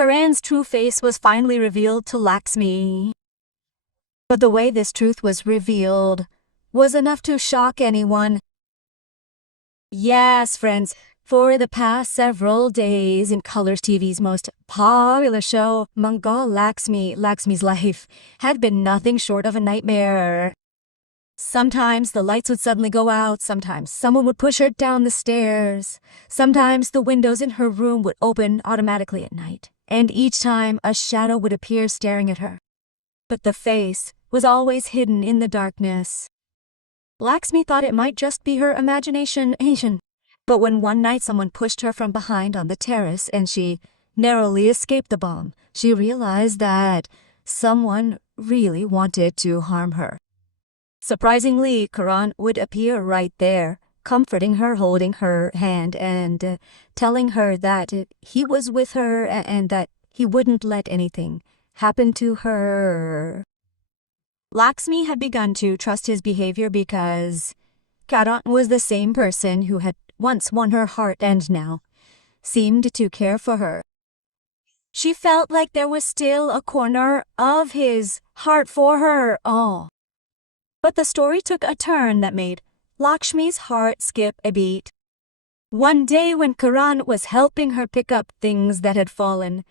Karan's true face was finally revealed to Laxmi. But the way this truth was revealed was enough to shock anyone. Yes, friends, for the past several days in Colors TV's most popular show, MangalLaxmi, Laxmi's life had been nothing short of a nightmare. Sometimes the lights would suddenly go out, sometimes someone would push her down the stairs, sometimes the windows in her room would open automatically at night, and each time a shadow would appear staring at her. But the face was always hidden in the darkness. Laxmi thought it might just be her imagination, but when one night someone pushed her from behind on the terrace and she narrowly escaped the bomb, she realized that someone really wanted to harm her. Surprisingly, Karan would appear right there, comforting her, holding her hand, and telling her that he was with her and that he wouldn't let anything happen to her. Laxmi had begun to trust his behavior because Karan was the same person who had once won her heart and now seemed to care for her. She felt like there was still a corner of his heart for her. But the story took a turn that made Lakshmi's heart skip a beat. One day when Karan was helping her pick up things that had fallen,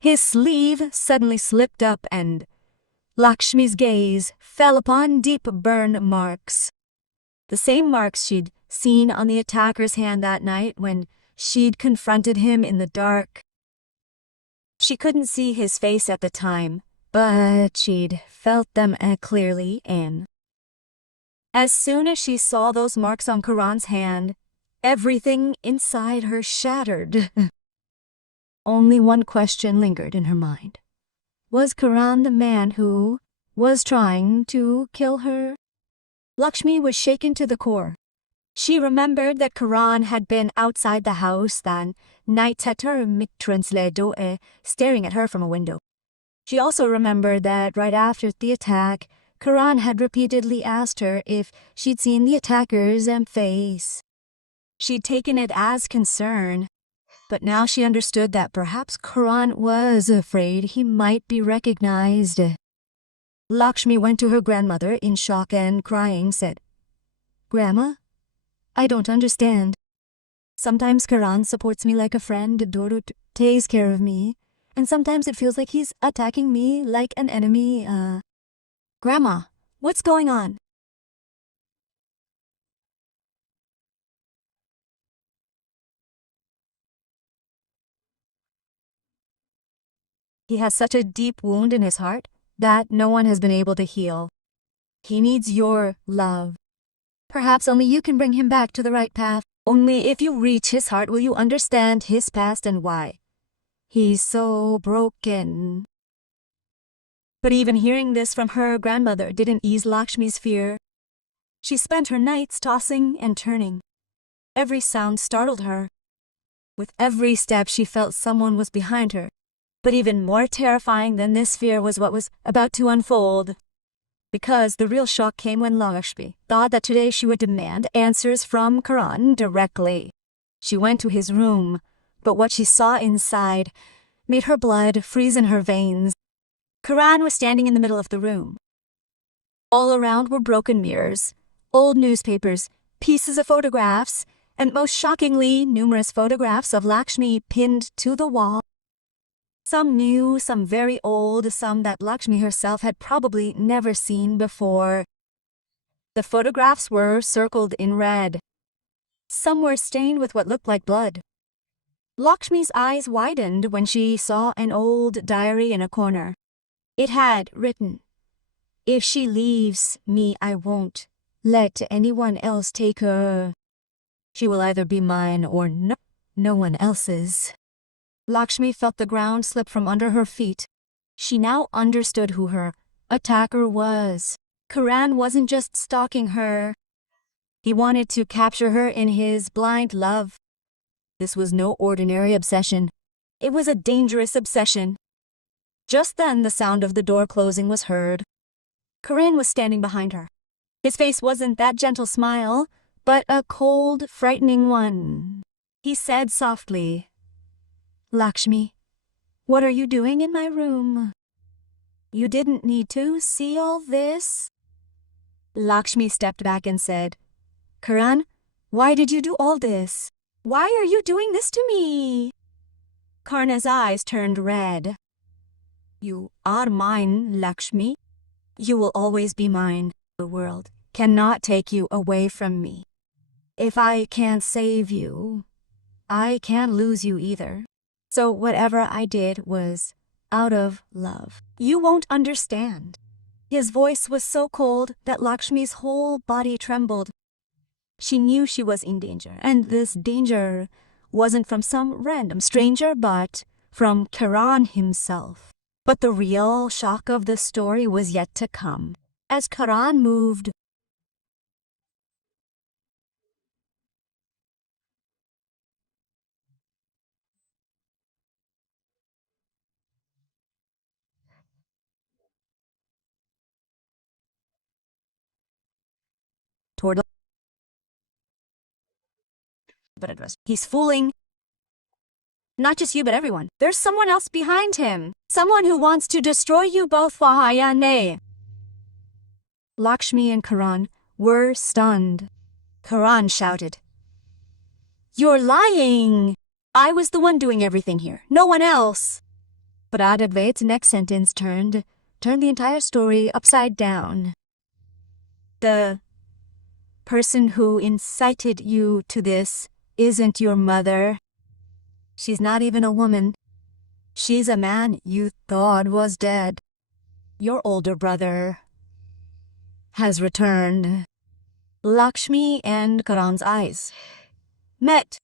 his sleeve suddenly slipped up and Lakshmi's gaze fell upon deep burn marks. The same marks she'd seen on the attacker's hand that night when she'd confronted him in the dark. She couldn't see his face at the time, but she'd felt them clearly, and as soon as she saw those marks on Karan's hand, everything inside her shattered. Only one question lingered in her mind. Was Karan the man who was trying to kill her? Lakshmi was shaken to the core. She remembered that Karan had been outside the house that night at her staring at her from a window. She also remembered that right after the attack, Karan had repeatedly asked her if she'd seen the attacker's face. She'd taken it as concern, but now she understood that perhaps Karan was afraid he might be recognized. Lakshmi went to her grandmother in shock and crying said, "Grandma, I don't understand. Sometimes Karan supports me like a friend, takes care of me, and sometimes it feels like he's attacking me like an enemy. Grandma, what's going on?" He has such a deep wound in his heart that no one has been able to heal. He needs your love. Perhaps only you can bring him back to the right path. Only if you reach his heart will you understand his past and why he's so broken. But even hearing this from her grandmother didn't ease Lakshmi's fear. She spent her nights tossing and turning. Every sound startled her. With every step she felt someone was behind her. But even more terrifying than this fear was what was about to unfold. Because the real shock came when Lakshmi thought that today she would demand answers from Karan directly. She went to his room, but what she saw inside made her blood freeze in her veins. Karan was standing in the middle of the room. All around were broken mirrors, old newspapers, pieces of photographs, and most shockingly, numerous photographs of Lakshmi pinned to the wall. Some new, some very old, some that Lakshmi herself had probably never seen before. The photographs were circled in red. Some were stained with what looked like blood. Lakshmi's eyes widened when she saw an old diary in a corner. It had written, "If she leaves me, I won't let anyone else take her. She will either be mine or no one else's." Lakshmi felt the ground slip from under her feet. She now understood who her attacker was. Karan wasn't just stalking her. He wanted to capture her in his blind love. This was no ordinary obsession. It was a dangerous obsession. Just then the sound of the door closing was heard. Karan was standing behind her. His face wasn't that gentle smile, but a cold, frightening one. He said softly, "Lakshmi, What are you doing in my room? You didn't need to see all this. Lakshmi stepped back and said, Karan, why did you do all this? Why are you doing this to me? Karna's eyes turned red. You are mine, Lakshmi. You will always be mine. The world cannot take you away from me. If I can't save you, I can't lose you either. So whatever I did was out of love. You won't understand. His voice was so cold that Lakshmi's whole body trembled. She knew she was in danger, and this danger wasn't from some random stranger, but from Karan himself. But the real shock of the story was yet to come. As Karan moved toward but it was, he's fooling not just you but everyone. There's someone else behind him. Someone who wants to destroy you both, Fahayane. Lakshmi and Karan were stunned. Karan shouted, You're lying! I was the one doing everything here, no one else. But Adadvait's next sentence turned the entire story upside down. The person who incited you to this isn't your mother. She's not even a woman. She's a man you thought was dead. Your older brother has returned. Lakshmi and Karan's eyes met.